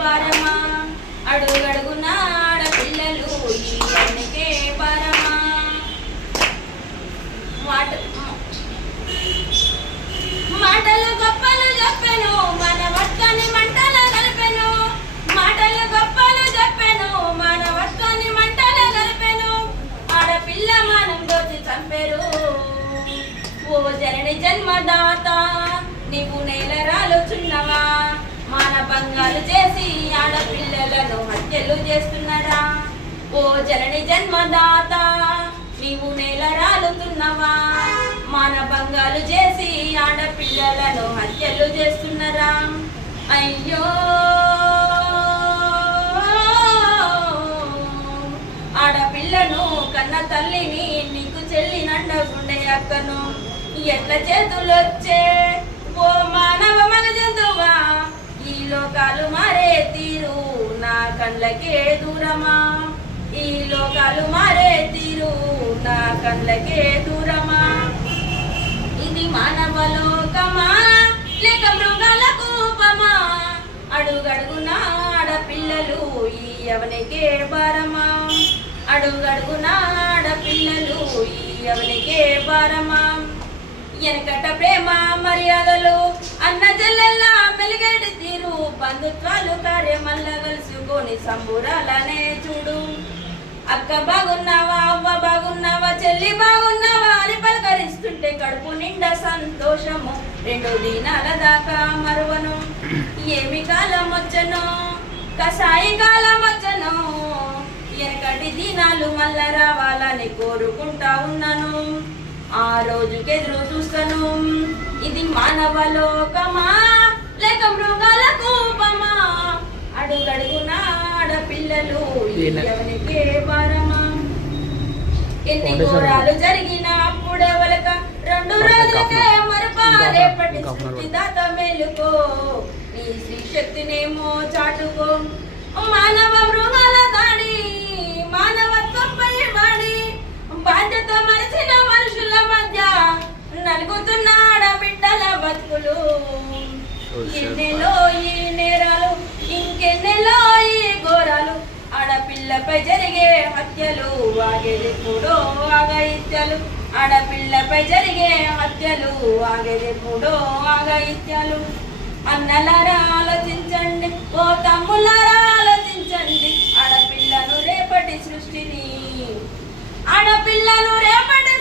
భారమా అడుగడుగున ఆడపిల్లలు ఈ అన్నకే భారమా మాటలు గొప్పలు చెప్పెను మన వస్త్రాన్ని మంటల కలిపెను మాటలు గొప్పలు చెప్పెను మన వస్త్రాన్ని మంటల కలిపెను ఆడపిల్ల మనం దోచి చంపెరు ఓ జనని జన్మదాత నీవు నేల రాలుచున్నవా మానభంగాలు చేసి ఆడపిల్లలను హత్యలు చేస్తున్నారా ఓ జనని జన్మదాత నీవు నేల రాలుతున్నవా మానభంగాలు చేసి ఆడపిల్లలను హత్యలు చేస్తున్నారా అయ్యో ఆడపిల్లను కన్న తల్లిని నీకు చెల్లినండగుండే అక్కను ఎట్ల చేతులొచ్చే ఓ మానవ మగ జంతువా ఈ లోకాలు మారే తీరు నా కళ్ళకే దూరమా ఈ లోకాలు మారే తీరు నా కళ్ళకే దూరమా ఇది మానవ లోకమా లేక మృగాల కూపమా అడుగడుగున ఆడపిల్లలు ఈ ఎవనికే భారమా అడుగడుగున ఆడపిల్లలు ఈ ఎవనికే భారమా వెనకట ప్రేమ మర్యాదలు అన్న చెల్లెల్లా మెలిగేటి తీరు బంధుత్వాలు కార్యమల్ల కలుసుకొని సంబురాలనే చూడు అక్క బాగున్నావా అవ్వ బాగున్నావా చెల్లి బాగున్నావా అని పలకరిస్తుంటే కడుపు నిండా సంతోషము 2 దినాల దాకా మరువను ఏమి కాలం వచ్చను కసాయి కాలం వచ్చను వెనకటి దినాలు మళ్ళా రావాలని కోరుకుంటా ఉన్నాను ఆ రోజుకి ఎదురు చూస్తాను ఇది మానవ లోకమా లేక మృగాల కూపమా అడుగడుగున ఆడపిల్లలు ఎవరికే భారమా ఎన్ని ఘోరాలు జరిగిన అప్పుడే వలక 2 రోజులకే మరపా రేపటి సృష్టి దాత మేలుకో నీ శ్రీ శక్తినేమో చాటుకో మానవ మృగాల దాడి మానవత్వంపై వాడి బాధ్యత మరిచిన మనుషుల మధ్య నలుగుతున్న ఆడబిడ్డల బతుకులు ఎన్నెలో ఈ నేరాలు ఇంకెన్నెలో ఈ ఘోరాలు ఆడపిల్లపై జరిగే హత్యలు ఆగేదెప్పుడో ఆగయిత్యాలు ఆడపిల్లపై జరిగే హత్యలు ఆగేదెప్పుడో ఆగయిత్యాలు అన్నలారా ఆలోచించండి ఓ తమ్ములారా ఆలోచించండి ఆడపిల్లను రేపటి సృష్టిని ఆడపిల్లను రేపటి